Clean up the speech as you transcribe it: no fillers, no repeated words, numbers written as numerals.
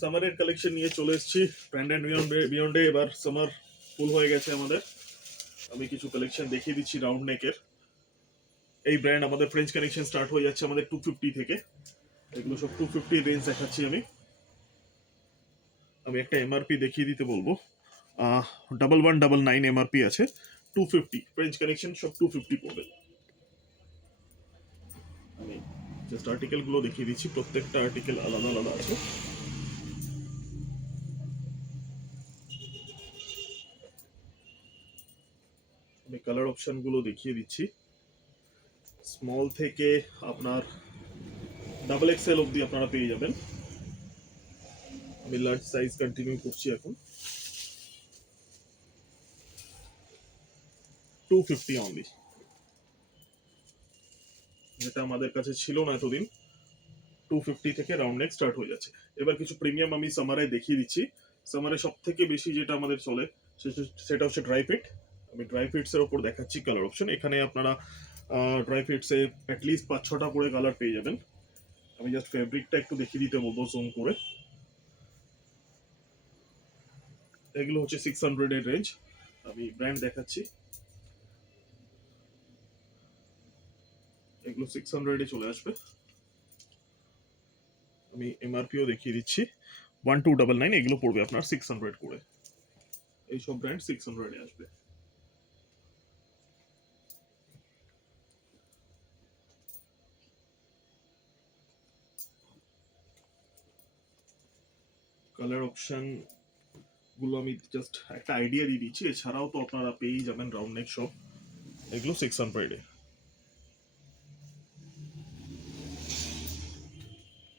সামারের collection নিয়ে চলে এসেছি ব্র্যান্ড অ্যান্ড বিয়ন্ডে। এবার সামার ফুল হয়ে গেছে আমাদের। আমি কিছু কালেকশন দেখিয়ে দিচ্ছি রাউন্ড নেকের। এই ব্র্যান্ড আমাদের ফ্রেঞ্চ কালেকশন স্টার্ট হয়ে যাচ্ছে আমাদের 250 থেকে। এগুলো সব 250 রেঞ্জ দেখাচ্ছি আমি। একটা এমআরপি দেখিয়ে দিতে বলবো। 1199 এমআরপি আছে, 250 ফ্রেঞ্চ কালেকশন সব 250 পড়বে। আমি জাস্ট আর্টিকেলগুলো দেখিয়ে দিচ্ছি, প্রত্যেকটা আর্টিকেল আলাদা আলাদা আছে। আমি কালার অপশনগুলো দেখিয়ে দিচ্ছি। স্মল থেকে আপনার ডাবল এক্সেল অবধি আপনারা পেয়ে যাবেন। আমি লার্জ সাইজ কন্টিনিউ করছি এখন। 250 অনলি, যেটা আমাদের কাছে ছিল না এতদিন। 250 থেকে রাউন্ড নেক স্টার্ট হয়ে যাচ্ছে। এবার কিছু প্রিমিয়াম আমি সামারে দেখিয়ে দিচ্ছি। সামারে সব থেকে বেশি যেটা আমাদের চলে সেটা হচ্ছে ড্রাই ফিট। আমি ড্রাই ফিটস এর উপর দেখাচ্ছি কালার অপশন। এখানে আপনারা ড্রাই ফিটসে অ্যাটলিস্ট 5-6টা করে কালার পেয়ে যাবেন। আমি জাস্ট ফেব্রিকটা একটু দেখিয়ে দিতে বলবো জুম করে। এগুলো হচ্ছে 600 এর রেঞ্জ। আমি ব্র্যান্ড দেখাচ্ছি, এগুলো 600 এ চলে আসবে। আমি এমআরপিও দেখিয়ে দিচ্ছি, 1299। এগুলো পড়বে আপনার 600 করে। এইসব ব্র্যান্ড 600 এ আসবে। কালার অপশন গুলো আমি জাস্ট একটা আইডিয়া দিয়ে দিচ্ছি, এছাড়াও তো আপনারা পেয়েই যাবেন রাউন্ড নেক সব। এগুলো 600 এ।